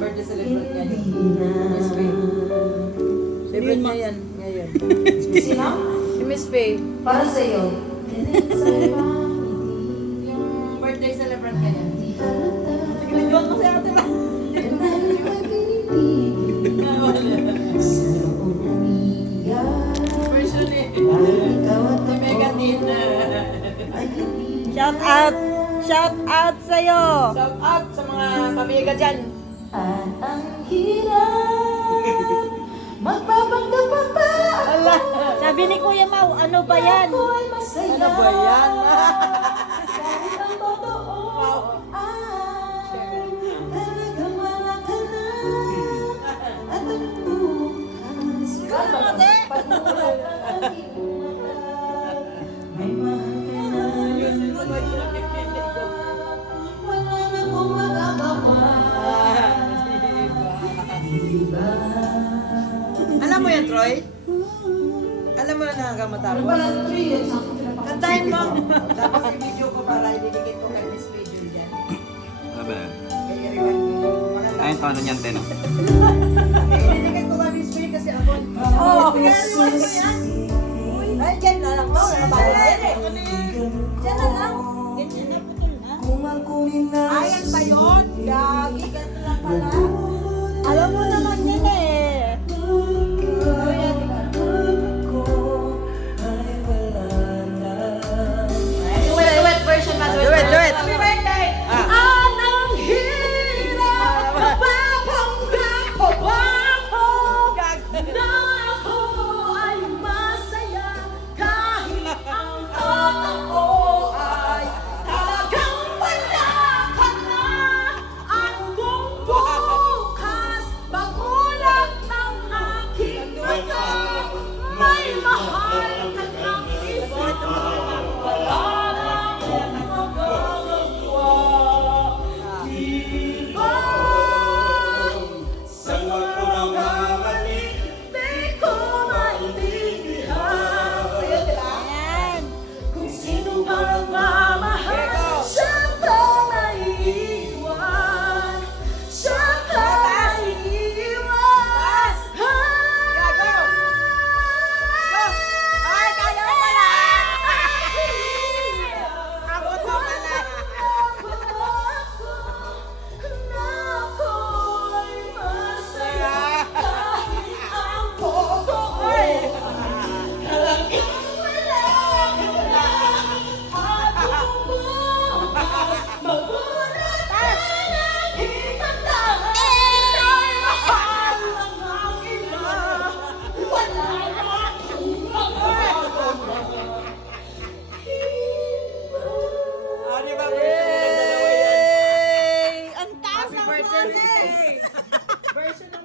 Birthday celebrate niya ni Miss Faye. Favorite niya yan ngayon. Sino? Si Miss Faye. Para sa'yo. Yung birthday celebrate niya yan. Sige, nagjuan mo si ate ba? Version eh. Si Megatin. Shout out! Shout out sa'yo! Shout out sa mga kamiga dyan. At ang hirap magpapanggap pa ba? Ala, sabi ni Kuya Mau, ano ba yan? Ako'y masaya. Ano ba yan? Kahit ang totoo ay talagang walang ganap. At ang bukas pagmulat ng aking mata, may mahal ka na. Wala na kong magagawa. Diba? Alam mo yan, Troy? Alam mo na hanggang matapos? Kantahin mo. Tapos i-video ko para ididikit ko kay Miss Faye Julian. Ano ba? Kaya i-rewind mo. Ayun, tono niyan din.